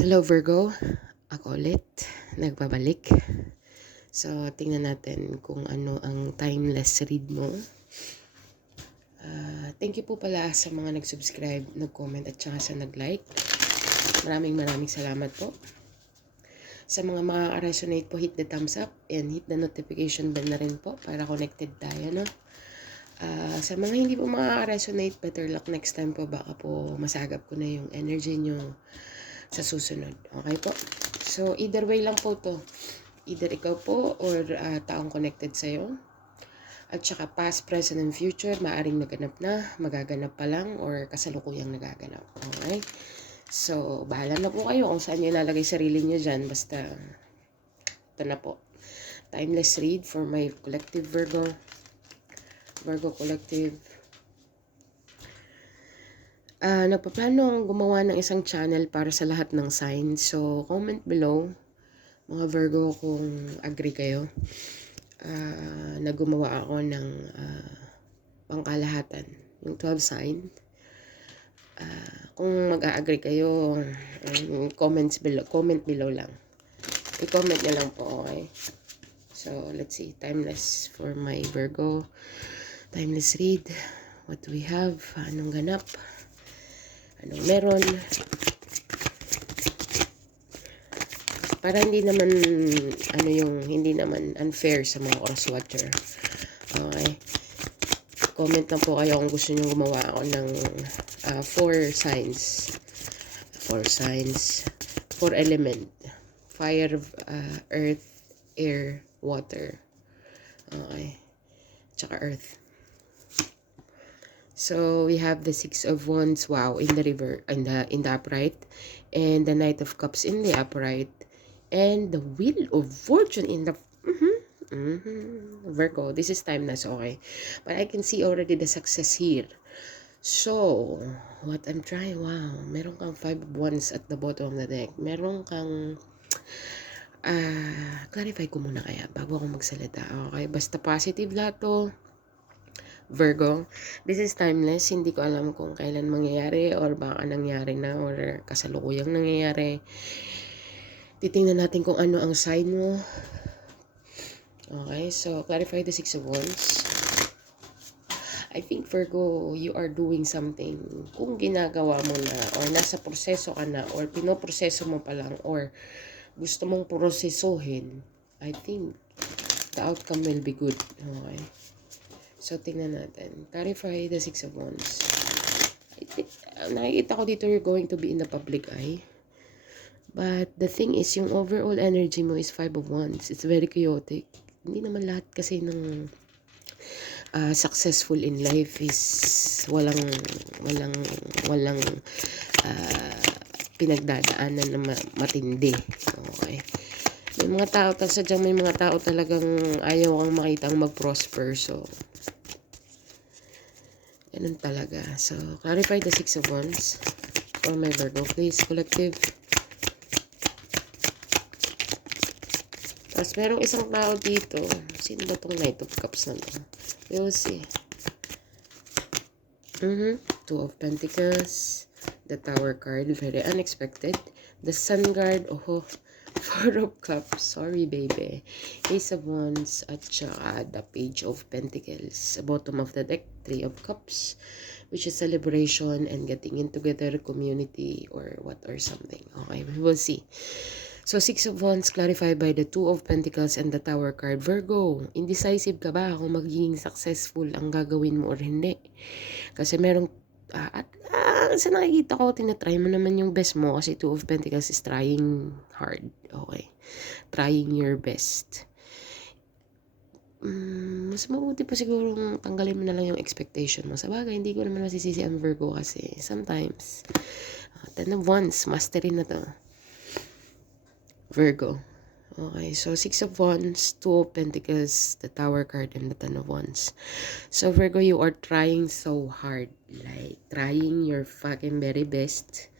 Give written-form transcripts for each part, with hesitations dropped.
Hello Virgo, ako ulit, nagbabalik. So, tingnan natin kung ano ang timeless read mo. Thank you po pala sa mga nag-subscribe, nag-comment at saka sa nag-like. Maraming salamat po. Sa mga makaka-resonate po, hit the thumbs up and hit the notification bell na rin po para connected tayo, no? Sa mga hindi po makaka-resonate, better luck next time po. Baka po masagap ko na yung energy nyo sa susunod. Okay po? So, either way lang po to. Either ikaw po or taong connected sa'yo. At saka past, present, and future, maaring naganap na, magaganap pa lang, or kasalukuyang nagaganap. Okay? So, bahala na po kayo kung saan nyo ilalagay sarili nyo dyan. Basta, ito na po. Timeless read for my collective Virgo. Virgo Collective. Nagpaplano akong gumawa ng isang channel para sa lahat ng signs. So, comment below, mga Virgo, kung agree kayo. Na gumawa ako ng pangkalahatan, yung 12 sign. Kung mag-a-agree kayo, comment below lang. I-comment nyo lang po, okay? So, let's see. Timeless for my Virgo. Timeless read. What do we have? Anong ganap? Anong meron? Para hindi naman hindi naman unfair sa mga oras watcher. Okay. Comment lang po kayo kung gusto niyo gumawa ako ng 4 signs. 4 signs. 4 element. Fire, earth, air, water. Okay. Tsaka earth. So we have the 6 of Wands, wow, in the upright, and the Knight of Cups in the upright, and the Wheel of Fortune in the Virgo. This is timeless, okay? But I can see already the success here. So, what I'm trying, wow, meron kang 5 of Wands at the bottom of the deck. Meron kang clarify ko muna kaya bago ako magsalita. Okay, basta positive lahat to. Virgo, this is timeless. Hindi ko alam kung kailan mangyayari or baka nangyari na or kasalukuyang nangyayari. Titingnan natin kung ano ang sign mo. Okay, so clarify the 6 of Wands. I think Virgo, you are doing something. Kung ginagawa mo na or nasa proseso ka na or pinoproseso mo pa lang or gusto mong prosesuhin, I think the outcome will be good. Okay. So, tingnan natin. Clarify the 6 of Wands. I think, nakikita ko dito you're going to be in the public eye. But the thing is, yung overall energy mo is 5 of Wands. It's very chaotic. Hindi naman lahat kasi ng successful in life is walang pinagdadaanan na matindi. Okay. May mga tao, sadyang may mga tao talagang ayaw kang makitang mag-prosper. So, ganun talaga. So, clarify the 6 of Wands for my Virgo, please, collective. Tapos, merong isang tao dito. Sino ba tong Knight of Cups na to? We'll see. 2 of Pentacles. The Tower card, very unexpected. The Sun card, 4 of Cups, sorry baby. Ace of Wands, at saka the Page of Pentacles. Bottom of the deck, 3 of Cups, which is celebration and getting in together, community, or what or something. Okay, we will see. So, 6 of Wands clarified by the 2 of Pentacles and the Tower card. Virgo, indecisive ka ba kung magiging successful ang gagawin mo or hindi? Kasi merong sa nakikita ko, tinatry mo naman yung best mo kasi 2 of Pentacles is trying hard. Okay. Trying your best. Mas mabuti pa siguro tanggalin mo na lang yung expectation mo. Sa bagay, hindi ko naman masisisi ang Virgo kasi sometimes 10 of Wands, mastery na to. Virgo. Okay, so 6 of Wands, 2 of Pentacles, the Tower card, and the 10 of Wands. So Virgo, you are trying so hard. Like, trying your fucking very best.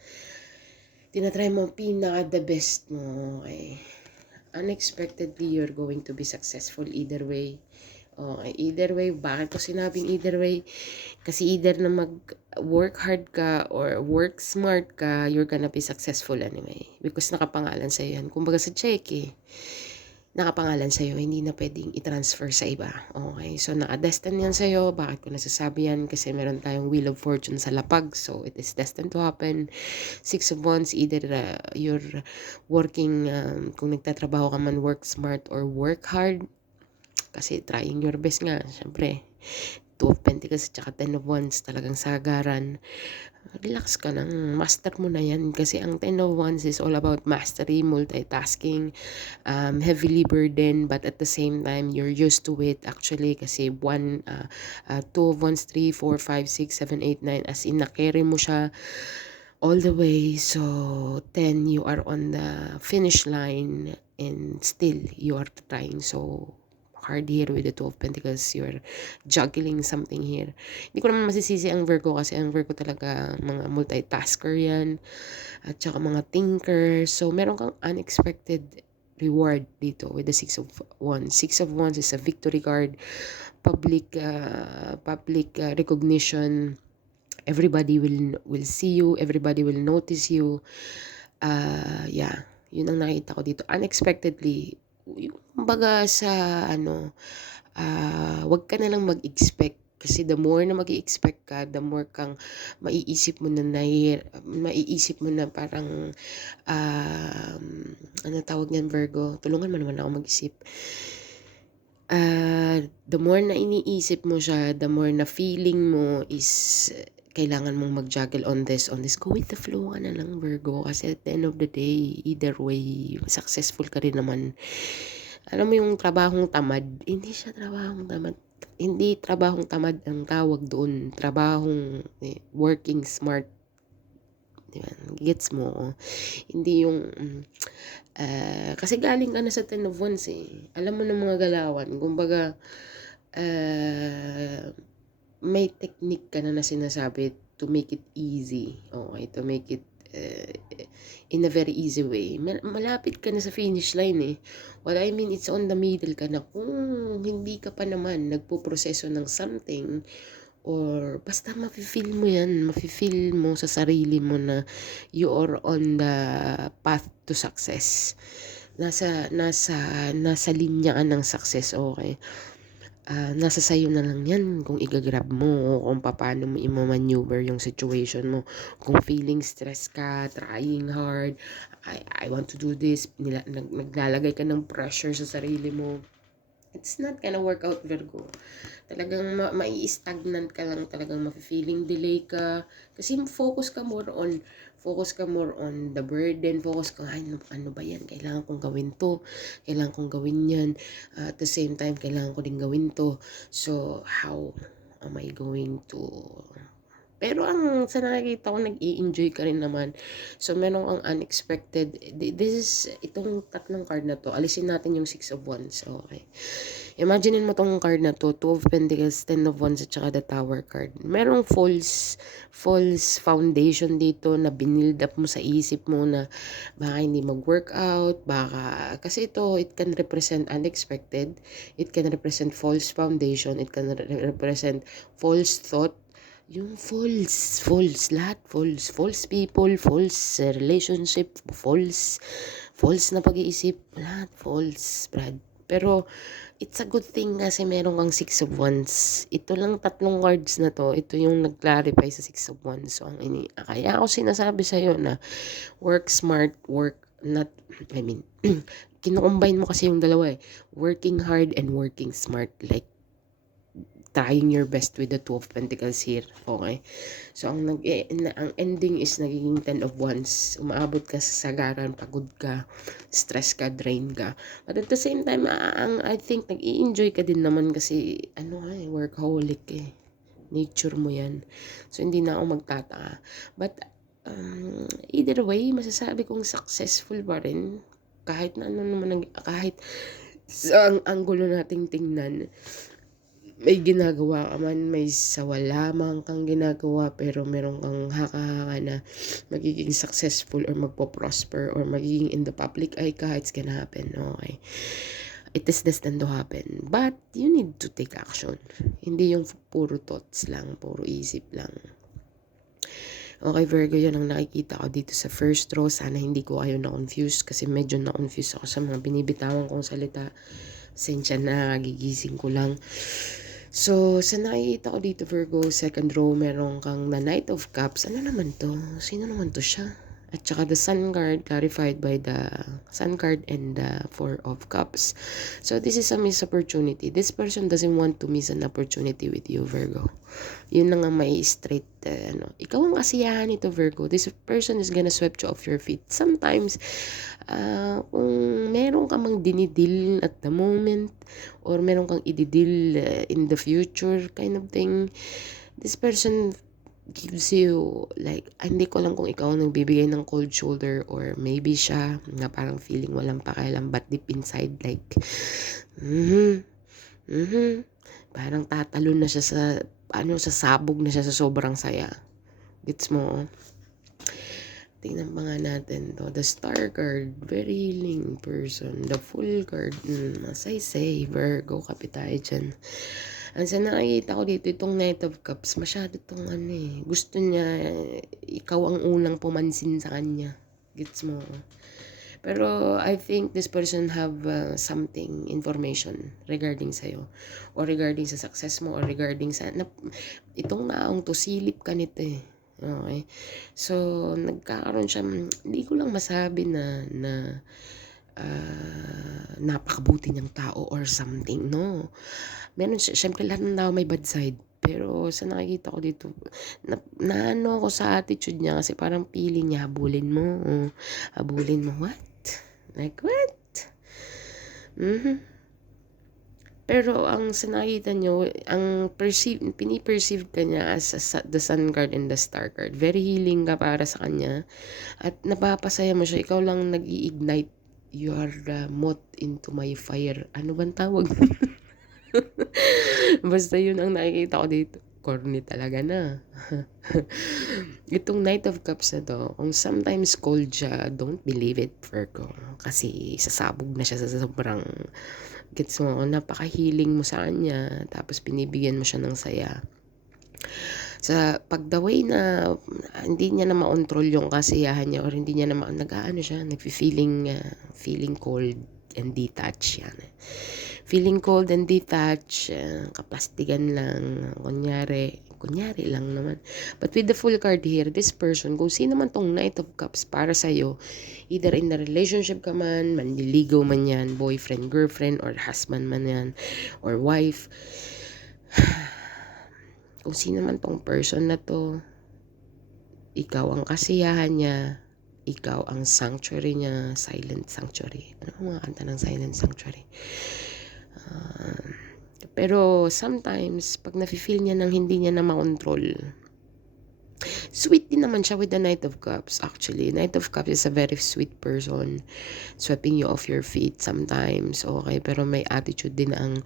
Tinatry mo pinaka-the best mo. Okay. Unexpectedly, you're going to be successful either way. Okay, either way, bakit ko sinabing either way? Kasi either na mag-work hard ka or work smart ka, you're gonna be successful anyway. Because nakapangalan sa'yo yan. Kumbaga sa check eh, nakapangalan sa'yo, hindi na pwedeng i-transfer sa iba. Okay, so naka-destined yan sa'yo. Bakit ko nasasabi yan? Kasi meron tayong Wheel of Fortune sa lapag, so it is destined to happen. Six of Wands, either you're working, kung nagtatrabaho ka man, work smart or work hard. Kasi trying your best nga, syempre. Two of Pentacles at Ten of Wands, talagang sagaran. Relax ka lang, master mo na yan. Kasi ang Ten of Wands is all about mastery, multitasking, heavily burden, but at the same time, you're used to it actually. Kasi Two of Wands, 3, 4, 5, 6, 7, 8, 9, as in, na-carry mo siya all the way. So 10, you are on the finish line and still you are trying so hard here with the Two of Pentacles. You're juggling something here. Hindi ko naman masisisi ang Virgo kasi ang Virgo talaga mga multitasker yan at saka mga thinker. So meron kang unexpected reward dito with the Six of Wands. Six of Wands is a victory card, public recognition. Everybody will see you, everybody will notice you. Yeah, yun ang nakita ko dito. Unexpectedly, kumbaga sa wag ka na lang mag-expect. Kasi the more na mag-i-expect ka, the more kang maiisip mo na parang, ano tawag niyan, Virgo? Tulungan mo naman ako mag-isip. The more na iniisip mo siya, the more na feeling mo is kailangan mong mag-juggle on this. Go with the flow ka na lang, Virgo. Kasi at the end of the day, either way, successful ka rin naman. Alam mo yung trabahong tamad, hindi siya trabahong tamad. Hindi trabahong tamad ang tawag doon. Trabahong working smart. Diba? Gets mo? Hindi yung kasi galing ka na sa Ten of Wands eh. Alam mo ng mga galawan. Kumbaga may technique ka na sinasabi to make it easy. Okay, to make it in a very easy way. Malapit ka na sa finish line eh. What I mean, it's on the middle ka na. Kung hindi ka pa naman nagpo-proseso ng something, or basta mafe-feel mo yan, mafe-feel mo sa sarili mo na you are on the path to success. Nasa linya ka ng success, okay. Nasa sayo na lang yan kung igagrab mo, kung paano mo i-maneuver yung situation mo. Kung feeling stress ka, trying hard, I want to do this, naglalagay ka ng pressure sa sarili mo, it's not gonna work out, Virgo. Talagang mai-stagnant ka lang, talagang mafe-feeling delay ka. Kasi focus ka more on the burden, focus ka, ano ba yan, kailangan kong gawin to, kailangan kong gawin yan, at the same time, kailangan ko din gawin to. So, how am I going to... Pero sa nakikita ko, nag-i-enjoy ka rin naman. So, meron kang unexpected. Itong tatlong card na to, alisin natin yung Six of Wands. Okay. Imaginein mo tong card na to, Two of Pentacles, Ten of Wands, at saka the Tower card. Merong false foundation dito na binild up mo sa isip mo na baka hindi mag-workout, baka, kasi ito, it can represent unexpected, it can represent false foundation, it can represent false thought, yung false, lahat false people, false relationship, false na pag-iisip, lahat false, Brad. Pero, it's a good thing kasi meron kang Six of Wands. Ito lang tatlong cards na to, ito yung nag-clarify sa Six of Wands. So, kaya ako sinasabi sa'yo na work smart, kinukombine mo kasi yung dalawa eh. Working hard and working smart, like, trying your best with the Two of Pentacles here. Okay? So, ang ending is nagiging Ten of Wands. Umaabot ka sa sagaran, pagod ka, stress ka, drain ka. But at the same time, I think nag-i-enjoy ka din naman kasi, workaholic eh. Nature mo yan. So, hindi na ako magtataka. But, either way, masasabi kong successful pa rin. Kahit na kahit sa anggulo nating tingnan, may ginagawa ka man, may sawa lamang kang ginagawa, pero meron kang haka-haka na magiging successful or magpo-prosper or magiging in the public eye ka, it's gonna happen, okay? it is destined to happen. But, you need to take action. Hindi yung puro thoughts lang, puro isip lang. Okay, Virgo, yun ang nakikita ko dito sa first row. Sana hindi ko kayo na-confuse kasi medyo na-confuse ako sa mga binibitawan kong salita. Sensya na, gigising ko lang. So, sa nakikita ko dito, Virgo, second row, meron kang na Knight of Cups. Ano naman to? Sino naman to siya? At saka the Sun card clarified by the Sun card and the Four of Cups. So, this is a missed opportunity. This person doesn't want to miss an opportunity with you, Virgo. Yun na nga may straight, ikaw ang kasiyahan nito, Virgo. This person is gonna sweep you off your feet. Sometimes, kung meron ka mang dinidil at the moment, or meron kang ididil in the future kind of thing, this person gives you like, hindi ko alam kung ikaw ang nagbibigay ng cold shoulder or maybe siya na parang feeling walang pakialam but deep inside like parang tatalon na siya sa sasabog na siya sa sobrang saya. Gets mo? Tingnan pa nga natin to. The Star card, very healing person. The Fool card, as I say, Virgo, kapit tayo dyan. Ang sa nakikita ko dito, itong Knight of Cups, masyado itong gusto niya, ikaw ang unang pumansin sa kanya. Gets mo? Pero I think this person have something, information regarding sa'yo. Or regarding sa success mo, or regarding sa, itong naong to, silip ka nito eh. Okay? So, nagkakaroon siya, hindi ko lang masabi na napakabuti niyang tao or something, no? Meron siya, syempre lahat ng tao may bad side. Pero sa nakikita ko dito, naano ko sa attitude niya kasi parang feeling niya, habulin mo. Habulin mo, what? Like, what? Pero ang sa nakita nyo, ang piniperceive ka niya as the Sun card and the Star card. Very healing ka para sa kanya. At napapasaya mo siya. Ikaw lang nag-i-ignite. You are the moth into my fire. Ano bang tawag? Basta yun ang nakikita ko dito. Corny talaga na. Itong Knight of Cups na to, kung sometimes cold siya, don't believe it, Virgo. Kasi sasabog na siya sa sobrang, gets mo, napaka-healing mo sa kanya, tapos binibigyan mo siya ng saya. Sa pag the way na hindi niya na ma-control yung kasiyahan niya or hindi niya na feeling cold and detached yan. Feeling cold and detached, kaplastikan lang, kunyari lang naman. But with the Full card here, this person, kung sino man tong Knight of Cups para sa'yo, either in a relationship ka man, manliligaw man yan, boyfriend, girlfriend, or husband man yan, or wife, kung sino man tong person na to, ikaw ang kasiyahan niya, ikaw ang sanctuary niya, silent sanctuary. Ano ang mga kanta ng silent sanctuary? Pero sometimes, pag nafe-feel niya nang hindi niya na ma-control, sweet din naman siya with the Knight of Cups, actually. Knight of Cups is a very sweet person, sweeping you off your feet sometimes, okay? Pero may attitude din ang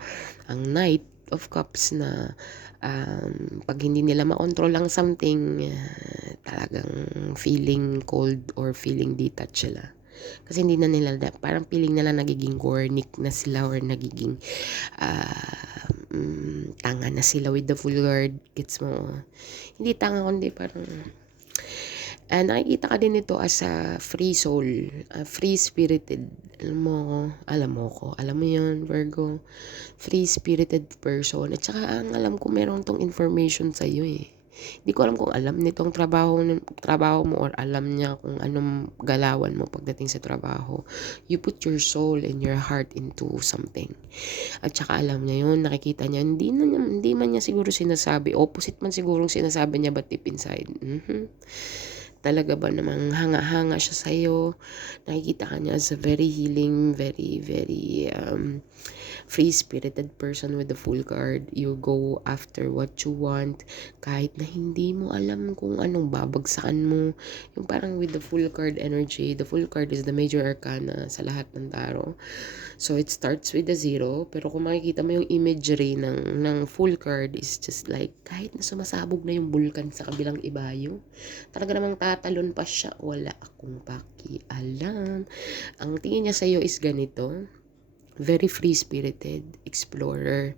Knight of Cups na pag hindi nila ma-control lang something, talagang feeling cold or feeling detached sila. Kasi hindi na nila, parang feeling nila nagiging cornic na sila or nagiging tanga na sila with the Full card. Gets mo? Hindi tanga kundi parang nakikita ka din ito as a free soul, free-spirited. Alam mo yun, Virgo. Free-spirited person. At saka ang alam ko meron tong information sa iyo eh. Hindi ko alam kung alam nitong trabaho mo or alam niya kung anong galawan mo pagdating sa trabaho. You put your soul and your heart into something. At saka alam niya yun, nakikita niya, hindi man niya siguro sinasabi, opposite man siguro sinasabi niya but deep inside. Talaga ba namang hanga-hanga siya sa'yo? Nakikita ka niya as a very healing, very, very free-spirited person with the Full card. You go after what you want kahit na hindi mo alam kung anong babagsakan mo. Yung parang with the Full card energy. The Full card is the major arcana sa lahat ng tarot. So it starts with the 0, pero kung makikita mo yung imagery ng Full card is just like kahit na sumasabog na yung bulkan sa kabilang ibayo, talaga namang tatalon pa siya, wala akong pakialam. Ang tingin niya sa'yo is ganito, Very free-spirited, explorer.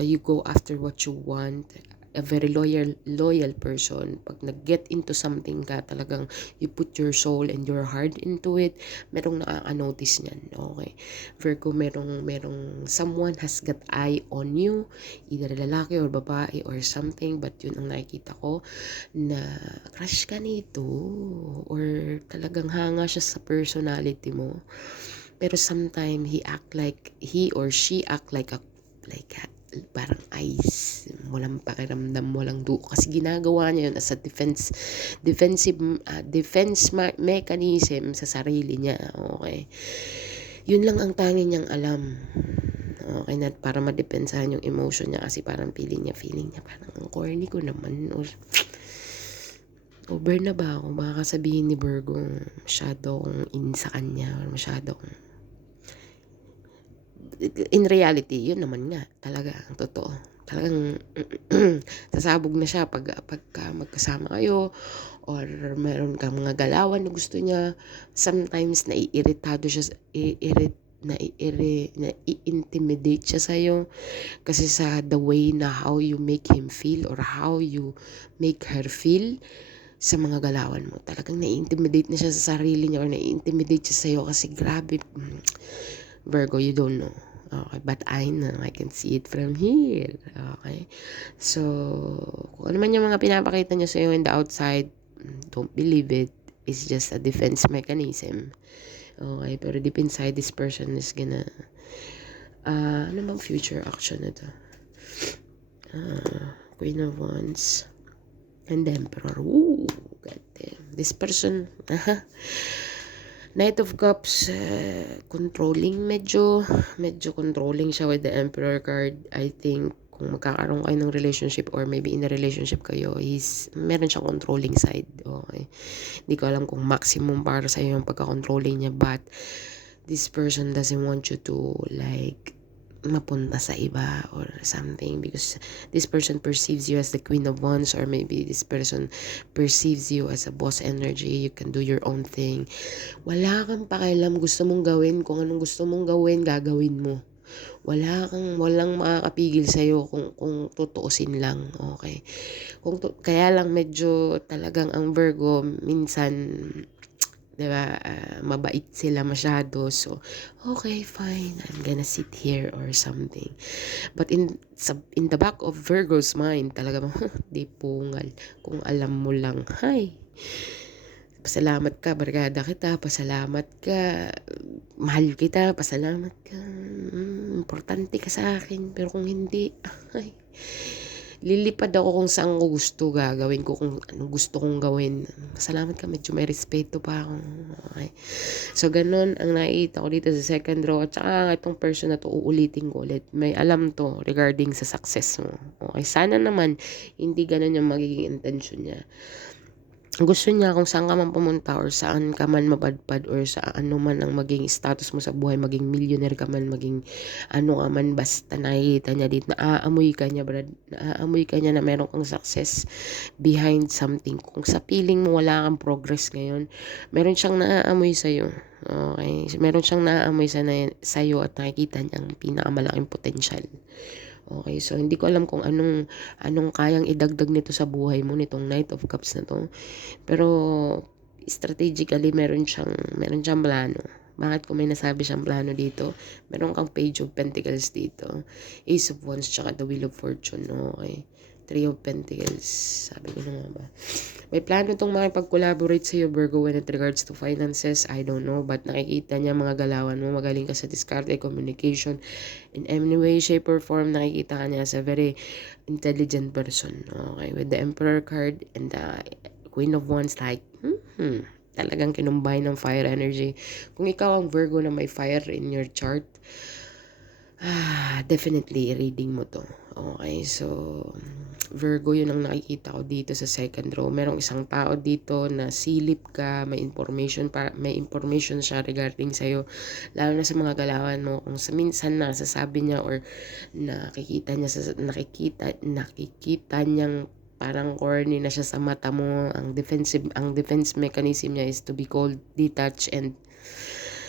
You go after what you want. A very loyal person. Pag nag-get into something ka, talagang you put your soul and your heart into it, merong nakaka-notice niyan. Okay. Virgo, merong someone has got eye on you, either lalaki or babae or something, but yun ang nakikita ko, na crush ka nito or talagang hanga siya sa personality mo. Pero sometimes he or she act like a, parang ice, walang pakiramdam, walang dugo, kasi ginagawa niya yun as a defense mechanism sa sarili niya. Okay, yun lang ang tanging niyang alam. Okay, na para madepensahan yung emotion niya, kasi parang feeling niya parang ang corny ko naman, or over na ba ako, baka sabihin ni Virgo masyado akong in sa kanya, or masyado akong, in reality, yun naman nga, talaga, ang totoo. Talagang sasabog na siya pagka magkasama kayo, or meron kang mga galawan na gusto niya. Sometimes naiiritado siya, nai-intimidate siya sa'yo. Kasi sa the way na how you make him feel or how you make her feel sa mga galawan mo. Talagang nai-intimidate na siya sa sarili niya or nai-intimidate siya sa'yo kasi grabe. Virgo, you don't know. Okay, but I know, I can see it from here. Okay, so kung ano man yung mga pinapakita niya sa'yo in the outside, don't believe it. It's just a defense mechanism. Okay, pero deep inside, this person is gonna, ano bang future action na to? Queen of Wands and the Emperor. Ooh, god damn. This person, Knight of Cups, controlling, medyo controlling siya with the Emperor card. I think kung magkakaroon kayo ng relationship or maybe in a relationship kayo, meron siyang controlling side. Okay. Hindi ko alam kung maximum para sa iyo yung pagka-controlling niya, but this person doesn't want you to like mapunta sa iba or something, because this person perceives you as the Queen of Wands, or maybe this person perceives you as a boss energy. You can do your own thing. Wala kang pakialam, gusto mong gawin, kung anong gusto mong gawin, gagawin mo. Walang makakapigil sa'yo kung tutuusin lang. Okay. Kaya lang medyo talagang ang Virgo, minsan, diba, mabait sila masyado. So, okay, fine, I'm gonna sit here or something. But in the back of Virgo's mind, talaga di pungal. Kung alam mo lang, hi, pasalamat ka, barkada kita, pasalamat ka, mahal kita, pasalamat ka, importante ka sa akin. Pero kung hindi, ay, lilipad ako kung saan ko gusto, gagawin ko kung anong gusto kong gawin. Salamat ka, medyo may respeto pa ako. Okay. So, ganun ang nakikita ko dito sa second row. At saka itong person na to, uulitin ko ulit. May alam to regarding sa success mo. Okay. Sana naman, hindi ganun yung magiging intention niya. Gusto niya kung saan ka man pumunta or saan ka man mapadpad or sa ano man ang maging status mo sa buhay, maging millionaire ka man, maging ano ka man, basta nakikita niya dito, naaamoy ka niya, brad, naaamoy ka niya na meron kang success behind something. Kung sa feeling mo wala kang progress ngayon, meron siyang naaamoy sa'yo. Okay? Meron siyang naaamoy sa'yo at nakikita niya ang pinakamalaking potential. Okay, so hindi ko alam kung anong kayang idagdag nito sa buhay mo, nitong Knight of Cups na to. Pero strategically meron siyang plano. Bakit ko may nasabi siyang plano dito? Meron kang Page of Pentacles dito, Ace of Wands, tsaka the Wheel of Fortune. Okay, Three of Pentacles. Sabi ko na nga ba? May plano itong makipag-collaborate sa iyo, Virgo, when it regards to finances. I don't know, but nakikita niya mga galawan mo. Magaling ka sa discarte, communication. In any way, shape, or form, nakikita ka niya as a very intelligent person. Okay, with the Emperor card and the Queen of Wands, like, talagang kinumbay ng fire energy. Kung ikaw ang Virgo na may fire in your chart, definitely reading mo to. Okay, so Virgo, yun ang nakikita ko dito sa second row. Merong isang tao dito na silip ka, may information siya regarding sa'yo, lalo na sa mga galawan mo. Kung sa minsan nasasabi niya or nakikita niyang parang corny na siya sa mata mo, ang defense mechanism niya is to be cold, detached, and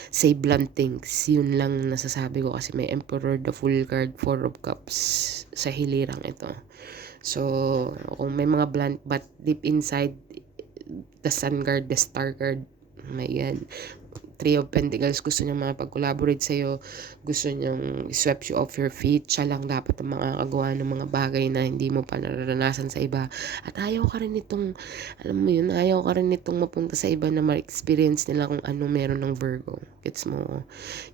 say blunt things. Yun lang nasasabi ko kasi may Emperor, the Fool card, Four of Cups sa hilirang ito. So, kung may mga blunt but deep inside, the Sun card, the Star card, may yan. Three of Pentacles, gusto niyang makipag-collaborate sa'yo, gusto niyang sweep you off your feet, siya lang dapat ang makakagawa ng mga bagay na hindi mo pa nararanasan sa iba. At ayaw ka rin itong, alam mo yun, ayaw ka rin itong mapunta sa iba na ma-experience nila kung ano meron ng Virgo. Gets mo?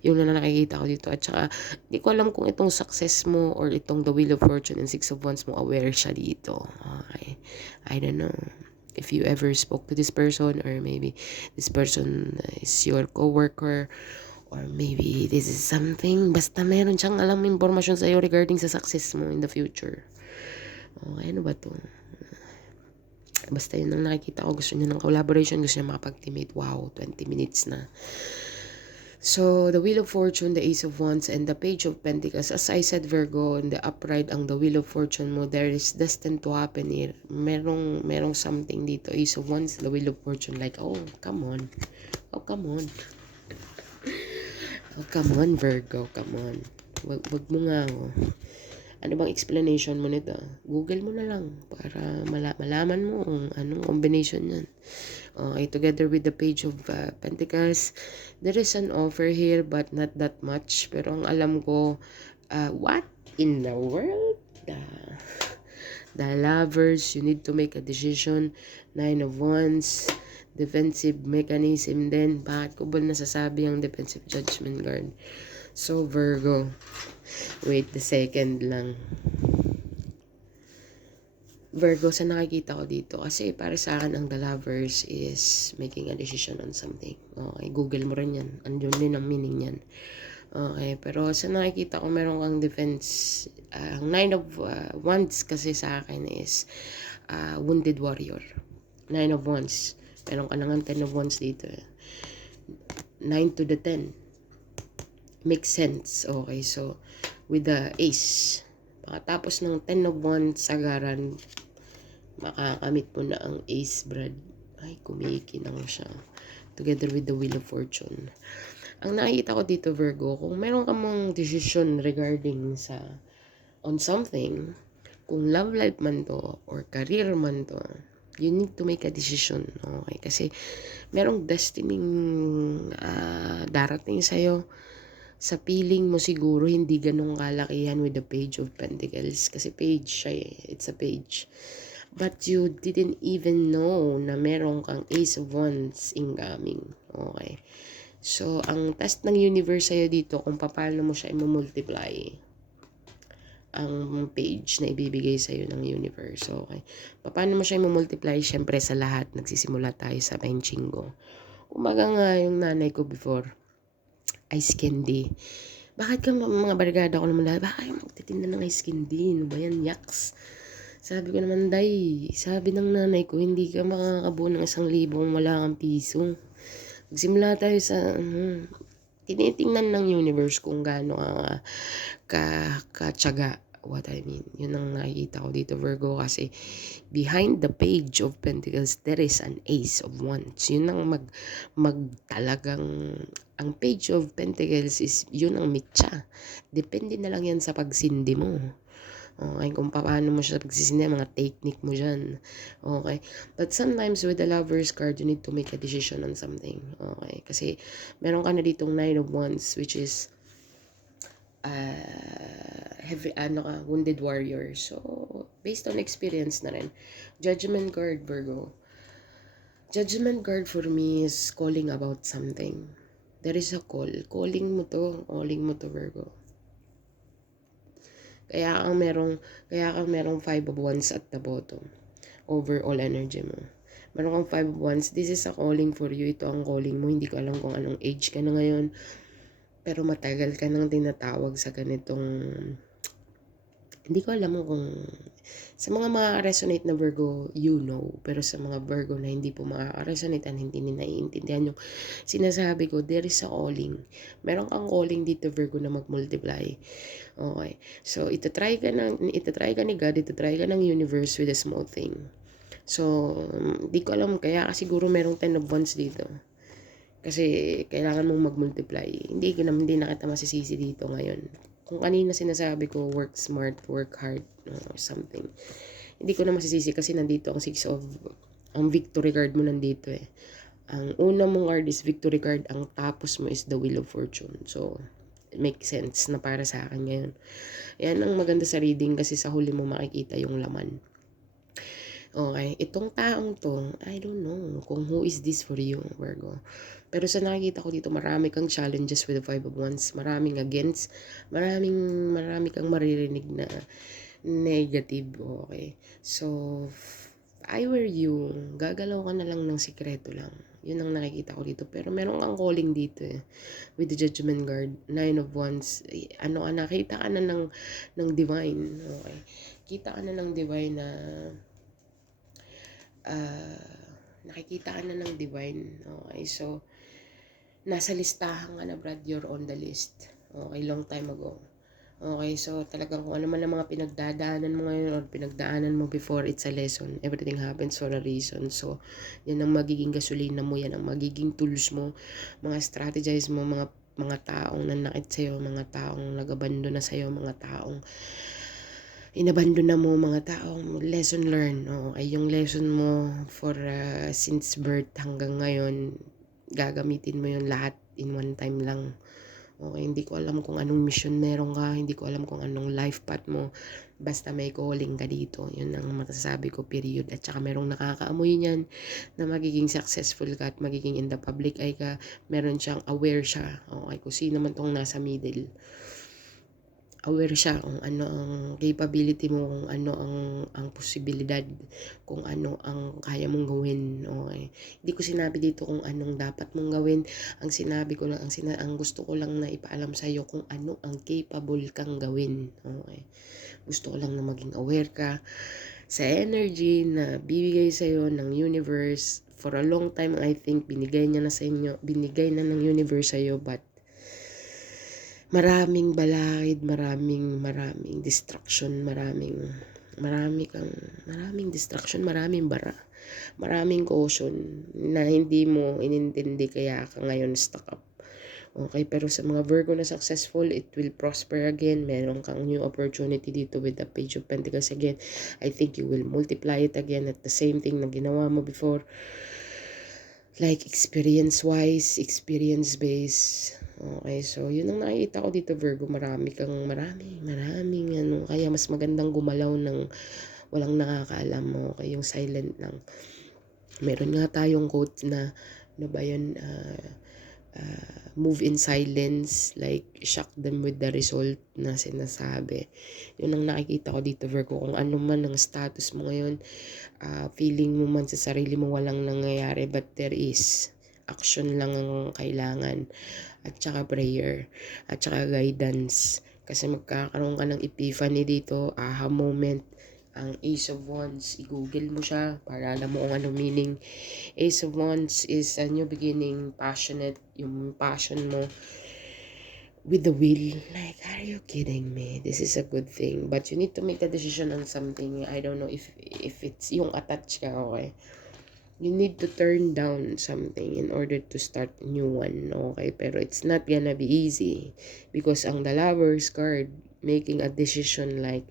Yun na nakikita ko dito. At saka, hindi ko alam kung itong success mo or itong the Wheel of Fortune and Six of Wands mo, aware siya dito. Okay. I don't know if you ever spoke to this person, or maybe this person is your coworker, or maybe this is something, basta meron siyang alam impormasyon sa'yo regarding sa success mo in the future. Okay, ano ba to? Basta yun ang nakikita ko, gusto niya ng collaboration, gusto niya makapag-teammate. Wow, 20 minutes na. So, the Wheel of Fortune, the Ace of Wands, and the Page of Pentacles. As I said, Virgo, in the upright, ang the Wheel of Fortune mo, there is destined to happen here. Merong something dito. Ace of Wands, the Wheel of Fortune. Like, oh, come on. Oh, come on. Oh, come on, Virgo. Come on. Wag mo nga, oh. Ano bang explanation mo nito? Google mo na lang para malaman mo kung anong combination yan. Okay, together with the Page of Pentacles, there is an offer here but not that much. Pero ang alam ko, what in the world? The Lovers, you need to make a decision. Nine of Wands, defensive mechanism din. Bakit ko ba nasasabi ang defensive judgment card? So, Virgo, wait the second lang. Virgo, sa nakikita ko dito, kasi para sa akin ang the Lovers is making a decision on something. Okay, Google mo rin yan. Andun din ang meaning yan. Okay, pero sa nakikita ko meron kang defense. Ang Nine of Wands kasi sa akin is wounded warrior. Nine of Wands. Meron ka nang 10 of Wands dito. 9 to the 10. Makes sense. Okay, so with the ace, pagkatapos ng 10 of Wands sagaran, makakamit mo na ang ace, Brad. Ay, kumikinang siya. Together with the Wheel of Fortune. Ang nakikita ko dito, Virgo, kung meron ka mong decision regarding sa on something, kung love life man to or career man to, you need to make a decision. Okay, kasi merong destiny darating sa'yo. Sa feeling mo siguro hindi ganun kalakihan with the Page of Pentacles kasi page siya eh. It's a page. But you didn't even know na meron kang Ace of Wands incoming. Okay. So, ang test ng universe sa'yo dito kung paano mo siya i-multiply ang page na ibibigay sa'yo ng universe. Okay. Paano mo siya i-multiply? Siyempre sa lahat, nagsisimula tayo sa Benchingo. Umaga nga yung nanay ko before, ice candy. Bakit ka mga barkada ko naman lahat, bakit magtitinda ng ice candy? Ano ba yan? Yaks. Sabi ko naman, day, sabi ng nanay ko, hindi ka makakabuo ng 1,000 kung wala kang piso. Magsimula tayo sa, tinitingnan ng universe kung gaano katsaga. What I mean, yun ang nakikita ko dito, Virgo, kasi behind the Page of Pentacles, there is an Ace of Wands. Yun ang talagang, ang Page of Pentacles is, yun ang mitya. Depende na lang yan sa pagsindi mo. Okay, kung paano mo siya pagsisindi, mga technique mo dyan. Okay, but sometimes with the Lovers card, you need to make a decision on something. Okay, kasi meron ka na ditong Nine of Wands, which is, wounded warrior. So, based on experience na rin. Judgment card, Virgo. Judgment card for me is calling about something. There is a call. Calling mo to, Virgo. Kaya kang merong 5 of Wands at the bottom. Overall energy mo. Meron kang 5 of Wands. This is a calling for you. Ito ang calling mo. Hindi ko alam kung anong age ka na ngayon. Pero matagal ka nang tinatawag sa ganitong, hindi ko alam kung, sa mga makaka-resonate na Virgo, you know. Pero sa mga Virgo na hindi po makaka-resonate at hindi naiintindihan yung sinasabi ko, there is a calling. Meron kang calling dito, Virgo, na mag-multiply. Okay. So, itatry ka ni God, itatry ka ng universe with a small thing. So, hindi ko alam, kaya siguro merong 10 of Wands dito. Kasi kailangan mong mag-multiply. Hindi na kita masisisi dito ngayon. Kung kanina sinasabi ko, work smart, work hard, or something. Hindi ko na masisisi kasi nandito ang ang victory card mo nandito eh. Ang una mong card is victory card, ang tapos mo is the wheel of fortune. So, it makes sense na para sa akin ngayon. Yan ang maganda sa reading kasi sa huli mo makikita yung laman. Okay, itong taong to, I don't know kung who is this for you, Virgo. Pero sa nakikita ko dito, marami kang challenges with the Five of Wands, maraming against, marami kang maririnig na negative, okay. So, I were you, gagalaw ka na lang ng sikreto lang. Yun ang nakikita ko dito. Pero meron kang calling dito eh. With the Judgment Card, Nine of Wands, nakita ka na ng divine, okay. Kita ka na ng divine na nakikita ka na ng divine. Okay, so nasa listahan ka na, Brad, you're on the list. Okay, long time ago. Okay, so talagang kung ano man ang mga pinagdadaanan mo ngayon or pinagdaanan mo before, it's a lesson. Everything happens for a reason. So, yan ang magiging gasolina mo, yan ang magiging tools mo, mga strategize mo, mga taong nanakit sa'yo, mga taong nagabando na sa'yo, mga taong inabandon na mo, mga taong lesson learned. Ay yung lesson mo for since birth hanggang ngayon, gagamitin mo yun lahat in one time lang. Okay, hindi ko alam kung anong mission meron ka, hindi ko alam kung anong life path mo, basta may calling ka dito. Yun ang masasabi ko, period. At saka merong nakakaamoy niyan na magiging successful ka at magiging in the public eye ka. Meron siyang aware siya. Okay, kung sino man tong nasa middle, aware siya kung ano ang capability mo, kung ano ang posibilidad, kung ano ang kaya mong gawin. Okay. Hindi ko sinabi dito kung anong dapat mong gawin. Ang sinabi ko lang, ang gusto ko lang na ipaalam sa iyo kung ano ang capable kang gawin. Okay. Gusto ko lang na maging aware ka sa energy na bibigay sa iyo ng universe. For a long time, I think binigay na ng universe sa iyo, but maraming balakid, maraming distraction, maraming distraction, maraming bara, maraming caution na hindi mo inintindi kaya ka ngayon stuck up. Okay, pero sa mga Virgo na successful, it will prosper again. Meron kang new opportunity dito with the Page of Pentacles again. I think you will multiply it again at the same thing na ginawa mo before. Like experience-wise, experience-based. Okay, so yun ang nakikita ko dito, Virgo. Maraming kaya mas magandang gumalaw ng walang nakakaalam mo. Okay, yung silent lang. Meron nga tayong quote na, ano ba yun, move in silence, like shock them with the result na sinasabi. Yun ang nakikita ko dito, Virgo. Kung ano man ang status mo ngayon, feeling mo man sa sarili mo walang nangyayari, but there is action lang ang kailangan, at saka prayer, at saka guidance, kasi magkakaroon ka ng epiphany dito, aha moment. Ang Ace of Wands, i-google mo siya para alam mo kung anong meaning. Ace of Wands is a new beginning, passionate, yung passion mo with the will. Like, are you kidding me? This is a good thing. But you need to make a decision on something. I don't know if it's yung attached ka, okay? You need to turn down something in order to start a new one, okay? Pero it's not gonna be easy. Because ang the Lover's card, making a decision like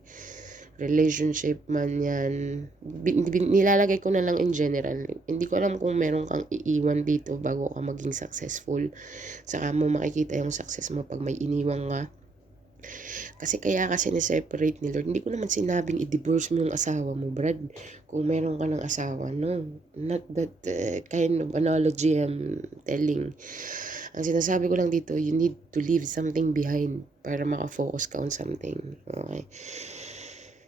relationship man yan, nilalagay ko na lang in general. Hindi ko alam kung meron kang iiwan dito bago ka maging successful. Saka mo makikita yung success mo pag may iniwan ka. Kasi kaya kasi ni-separate ni Lord. Hindi ko naman sinabing i-divorce mo yung asawa mo, Brad. Kung meron ka ng asawa, no. Not that kind of analogy I'm telling. Ang sinasabi ko lang dito, you need to leave something behind para makafocus ka on something. Okay.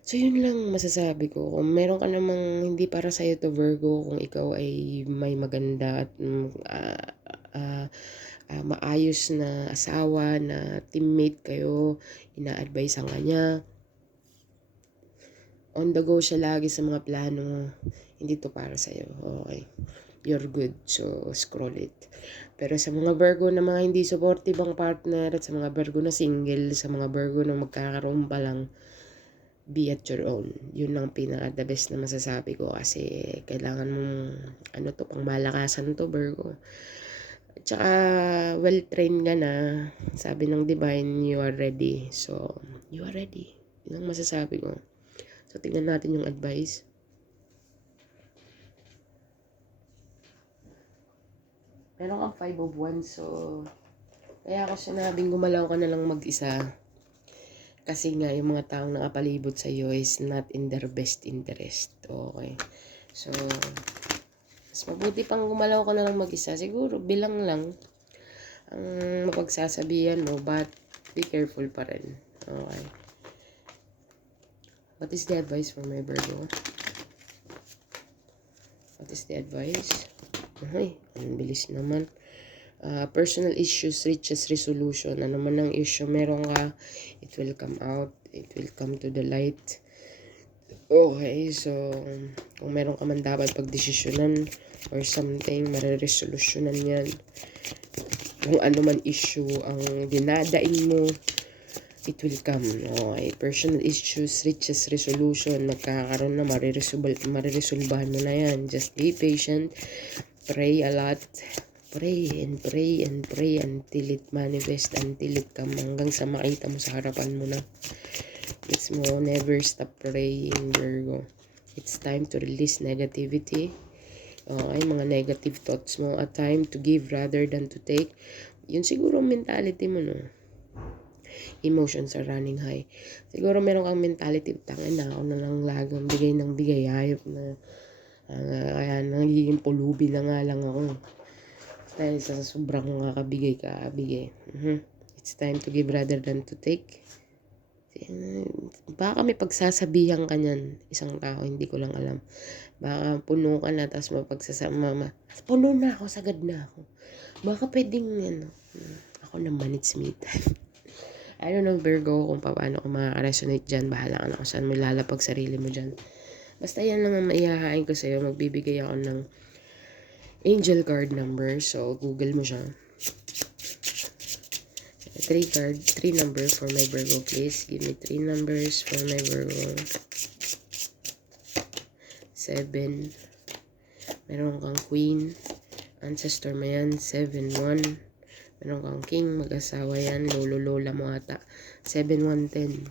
So, yun lang masasabi ko. Kung meron ka namang hindi para sa'yo to, Virgo, kung ikaw ay may maganda at maayos na asawa, na teammate kayo, ina-advise ang kanya, on the go siya lagi sa mga plano mo, hindi to para sa'yo. Okay. You're good. So, scroll it. Pero sa mga Virgo na mga hindi supportive ang partner, at sa mga Virgo na single, sa mga Virgo na magkakaroon pa lang, be at your own. Yun lang pinaka the best na masasabi ko, kasi kailangan mong pang malakasan to, Virgo. At saka, well-trained ka na. Sabi ng divine, you are ready. So, you are ready. Yun ang masasabi ko. So, tingnan natin yung advice. Meron kang 5 of Wands, so kaya ako sinabing gumalaw ka na lang mag-isa. Kasi nga, yung mga taong nakapalibot sa iyo is not in their best interest. Okay. So, mas mabuti pang gumalaw ka na lang mag-isa. Siguro, bilang lang ang mapagsasabihan mo, but be careful pa rin. Okay. What is the advice for my Virgo? What is the advice? Ay, ang bilis naman. Personal issues reaches resolution. Ano man ang issue meron ka, it will come out. It will come to the light. Okay, so kung meron ka man dapat pagdesisyonan or something, mariresolusyonan yan. Kung ano man issue ang dinadaing mo, it will come. Okay, personal issues reaches resolution. Magkakaroon na, mariresolbahan mo na yan. Just be patient. Pray a lot. Pray and pray and pray until it manifest, until it come, hanggang sa makita mo sa harapan mo na. It's mo, never stop praying, Virgo. It's time to release negativity. Okay, mga negative thoughts mo. A time to give rather than to take. Yun siguro mentality mo, no? Emotions are running high. Siguro meron kang mentality, tangin na ako na lang lagang bigay ng bigay. Hayop na. Kaya nagiging pulubi na nga lang ako. Dahil sa sobrang kakabigay. It's time to give rather than to take. Baka may pagsasabihan ka niyan, isang tao, hindi ko lang alam. Baka puno ka na, tapos puno na ako, sagad na ako. Baka pwedeng, ako naman, it's me time. I don't know, Virgo, kung paano ko makaka-resonate dyan. Bahala ka na kung saan mo lalapag sarili mo dyan. Basta yan lang ang maihahain ko sa'yo. Magbibigay ako ng angel card number. So, Google mo siya. 3 number for my Virgo, please. Give me 3 numbers for my Virgo. 7. Meron kang Queen. Ancestor mo yan. 7-1. Meron kang King. Mag-asawa yan. Lolo-lola mo ata. 7-1-10.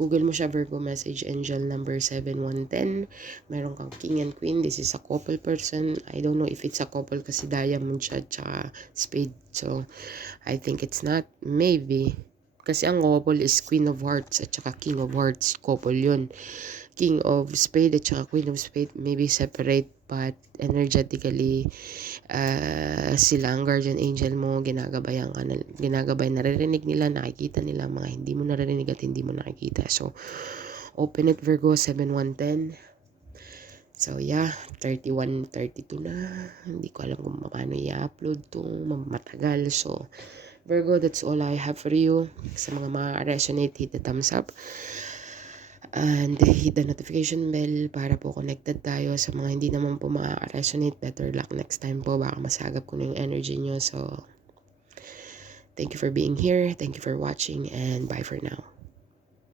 Google mo siya, Virgo message angel number 7110. Meron kang King and Queen. This is a couple person. I don't know if it's a couple kasi diamond siya tsaka spade. So, I think it's not. Maybe. Kasi ang couple is Queen of Hearts at saka King of Hearts. Couple yun. King of Spade at saka Queen of Spade maybe separate but energetically sila ang guardian angel mo, ginagabayan ka, naririnig nila, nakikita nila mga hindi mo naririnig at hindi mo nakikita. So, open it, Virgo, 7110. So, yeah, 31, 32 na. Hindi ko alam kung paano i-upload to. Matagal. So, Virgo, that's all I have for you. Sa mga resonate, hit the thumbs up. And hit the notification bell para po connected tayo. Sa mga hindi naman po resonate, better luck next time po. Baka masagap ko na yung energy nyo. So, thank you for being here. Thank you for watching. And bye for now.